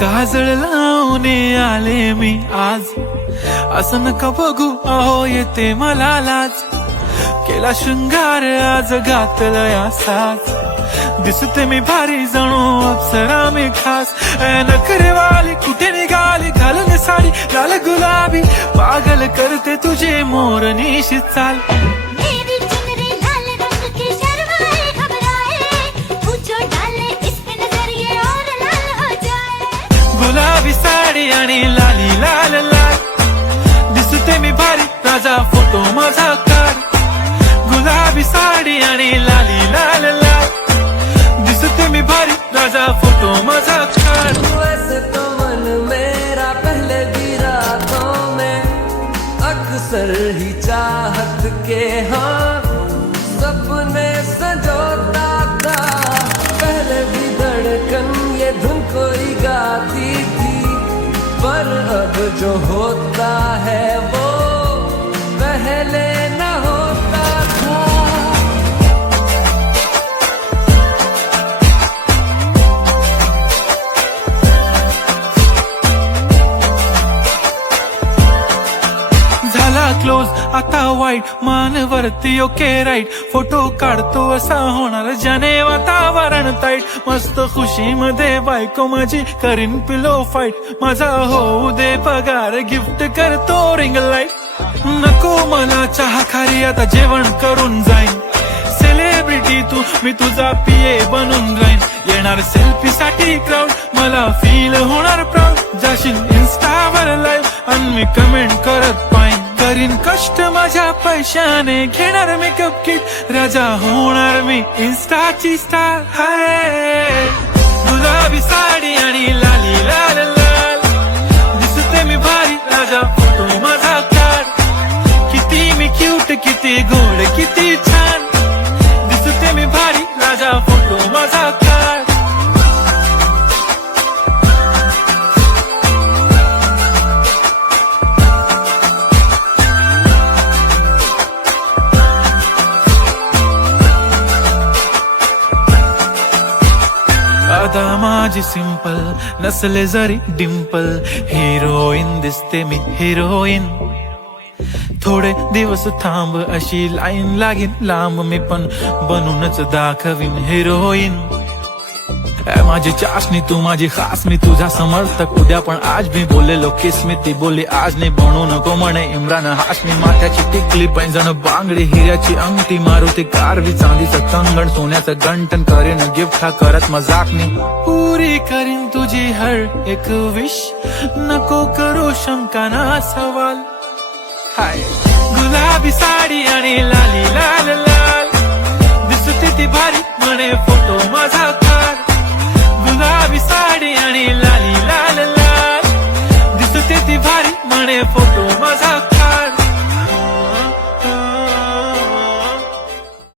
काजळ लावून आले मी आज, असं नका बघू अहो येते मला लाज. केला शृंगार आज घातलं साज, दिसते मी भारी जणू अप्सरा मी खास. नखरेवाली कुठे निघाली घालून साडी लाल गुलाबी, पागल करते तुझे मोरनीशी चाल. गुलाबी साडी आणि लाली लाल लाल, दिसते मी भारी राजा फोटो माझा काढ. गुलाबी साडी आणि लाली लाल लाल, दिसते मी भारी राजा फोटो माझा काढ. वैसे तो मन मेरा पहले भी रातों में अक्सर ही चाहत के हाँ सपने संजोता था. पहले भी धड़कन ये धुन कोई गाती थी, पर अब जो होता है वो पहले न होता था. झाला क्लोज आता वाईट, मान वरती ओके राईट. फोटो काढतो असा होणार ज्याने वातावरण ताईट. मस्त खुशी मध्ये बायको माझी करीन पिलो फाईट. माझा होऊ दे पगार गिफ्ट करतो रिंग लाईट. नको मला चहा खारी आता जेवण करून जाईन. सेलिब्रिटी तू मी तुझा पिये बनून राहीन. येणार सेल्फी साठी क्राऊड मला फील होणार प्राऊड. जाशील इन्स्टावर लाईव्ह आणि मी कमेंट करत पाहिन. करीन कष्ट माझ्या पैशाने घेणार मेकअप किट. राजा होणार मी इन्स्टाची स्टार. हाय गुलाबी साडी आणि लाली लाल लाल, दिसते मी भारी राजा फोटो माझा काढ. किती मी क्यूट किती गोड किती छान, दिसते मी भारी राजा फोटो माझा काढ. आता माझी सिंपल नसले जरी डिंपल, हिरोईन दिसते मी हिरोईन. थोडे दिवस थांब अशी लाईन लागीन लांब, मी पण बनूनच दाखवीन हिरोईन. माझी चाशनी तू माझी खास, मी तुझा समर्थक उद्या पण आज मी बोललेलो किस मी. ती बोलली आज नाही बनू नको म्हणे इम्रान हाशमी. माथ्याची टिकली पैंजण बांगडी हिऱ्याची अंगठी, मारुती कारवी चांदीचं कंगण सोन्याचं गंटन. करीन गिफ्ट हा करत मजाक मी, पुरी करीन तुझी हर एक विश. नको करू शंका ना सवाल. हाय गुलाबी साडी आणि लाली लाल लाल, दिसते ती भारी म्हणे फोटो माझा काढ. गुलाबी साडी आणि लाली लाल लाल, दिसते ती भारी म्हणे फोटो माझा